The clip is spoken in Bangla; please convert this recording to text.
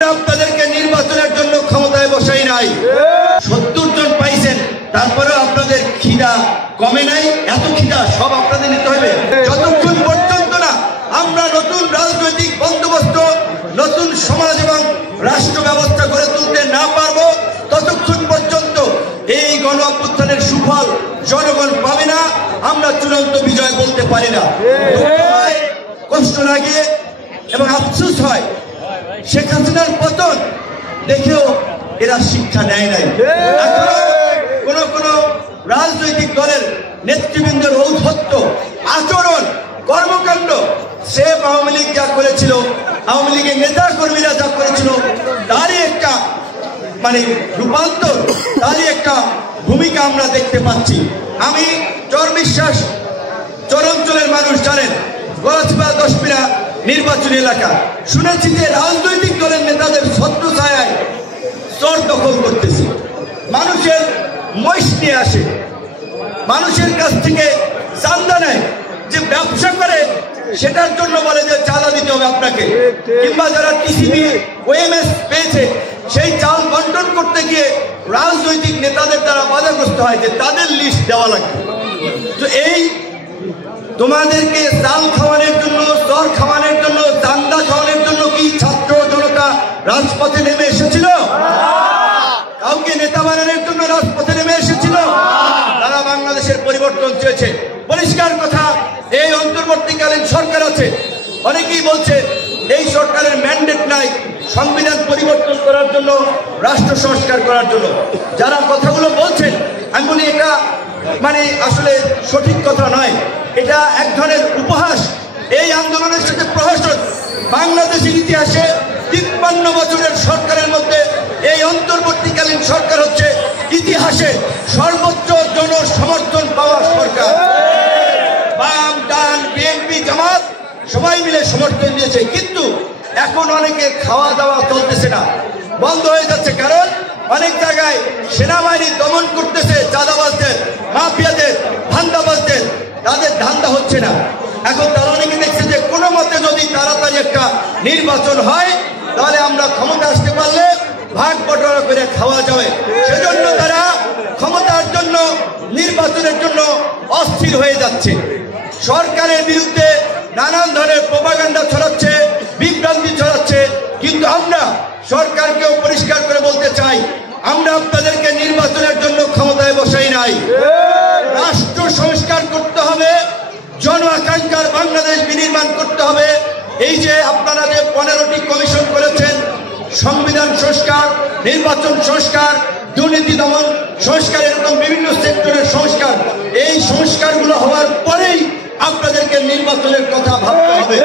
আপনাদেরকে নির্বাচনের জন্য ক্ষমতায় বসাই নাই। 70 জন পাইছেন, তারপরে আপনাদের খিদা কমে নাই। এত খিদা সব আপনাদের নিতে হবে। যতক্ষণ পর্যন্ত না আমরা নতুন রাজনৈতিক বন্দোবস্ত, নতুন সমাজ এবং রাষ্ট্র ব্যবস্থা গড়ে তুলতে না পারবো, ততক্ষণ পর্যন্ত এই গণ অভ্যুত্থানের সুফল জনগণ পাবে না। আমরা চূড়ান্ত বিজয় বলতে পারি না। কষ্ট লাগে এবং আফসোস হয়, শেখ হাসিনার পতন দেখেও এরা শিক্ষা নেয় নাই। এখনো কোন রাজনৈতিক দলের নেতৃবৃন্দের ঔদ্ধত্য, আচরণ, কর্মকাণ্ড, সে আওয়ামী লীগ যা করেছিল, আওয়ামী লীগের নেতা কর্মীরা যা করেছিল, তারই একটা রূপান্তর, তারই একটা ভূমিকা আমরা দেখতে পাচ্ছি। আমি চরবিশ্বাস চরাঞ্চলের মানুষ জানেন, গলাচিপা দশপিরা নির্বাচনী এলাকা, শুনেছি যে রাজনৈতিক দলের নেতাদের ছত্র ছায়ায় চর দখল করতেছে, মানুষের মহিষ নিয়ে আসে, মানুষের কাছ থেকে চান্দা নেয়, যে ব্যবসা করে সেটার জন্য বলে যে চাঁদা দিতে হবে আপনাকে, কিংবা যারা টিসিবি ওএমএস পেয়েছে সেই চাল বন্টন করতে গিয়ে রাজনৈতিক নেতাদের দ্বারা বাধাগ্রস্ত হয় যে তাদের লিস্ট দেওয়া লাগবে। তো এই তোমাদেরকে চাল খাওয়ানোর জন্য, চর খাওয়ানোর জন্য, চান্দা খাওয়ানোর জন্য কি ছাত্র জনতা রাজপথে নেমে এসেছিল? কাউকে নেতা বানানোর জন্য রাজপথে নেমে এসেছিল? তারা বাংলাদেশের পরিবর্তন চেয়েছে। পরিষ্কার কথা, এই অন্তর্বর্তীকালীন সরকার আছে, অনেকেই বলছে এই সরকারের ম্যান্ডেট নাই সংবিধান পরিবর্তন করার জন্য, রাষ্ট্র সংস্কার করার জন্য। যারা কথাগুলো বলছেন, আমি বলি এটা আসলে সঠিক কথা নয়, এটা এক ধরনের উপহাস। এই আন্দোলনের সাথে প্রহসন। বাংলাদেশের ইতিহাসে 53 বছরের সরকারের মধ্যে এই অন্তর্বর্তীকালীন সরকার হচ্ছে ইতিহাসে সর্বোচ্চ জনসমর্থন পাওয়া সরকার। বাম, ডান, বিএনপি, জামাত সবাই মিলে সমর্থন দিয়েছে, কিন্তু এখন অনেকের খাওয়া দাওয়া চলতেছে না, বন্ধ হয়ে যাচ্ছে। কারণ অনেক জায়গায় সেনাবাহিনী দমন করতেছে চাঁদাবাজদের, মাফিয়াদের, ধান্দাবাজদের, তাদের ধান্দা হচ্ছে না। এখন তারা অনেকে দেখছে যে কোনো মতে যদি তাড়াতাড়ি একটা নির্বাচন হয়, তাহলে আমরা ক্ষমতা আসতে পারলে ভাগ বটোয়ারা করে খাওয়া যাবে। সেজন্য তারা ক্ষমতার জন্য, নির্বাচনের জন্য অস্থির হয়ে যাচ্ছে। সরকারের বিরুদ্ধে নানান ধরনের প্রোপাগান্ডা ছড়াচ্ছে, বিভ্রান্তি ছড়াচ্ছে। কিন্তু আমরা সরকারকেও পরিষ্কার করে বলতে চাই, আমরা আপনাদেরকে নির্বাচনের জন্য ক্ষমতায় বসাই নাই। রাষ্ট্র সংস্কার করতে হবে, জন আকাঙ্ক্ষার বাংলাদেশ বিনির্মাণ করতে হবে। এই যে আপনারা যে 15টি কমিশন করেছেন, সংবিধান সংস্কার, নির্বাচন সংস্কার, দুর্নীতি দমন সংস্কার, এরকম বিভিন্ন সেক্টরের সংস্কার, এই সংস্কারগুলো হওয়ার পরেই আপনাদেরকে নির্বাচনের কথা ভাবতে হবে।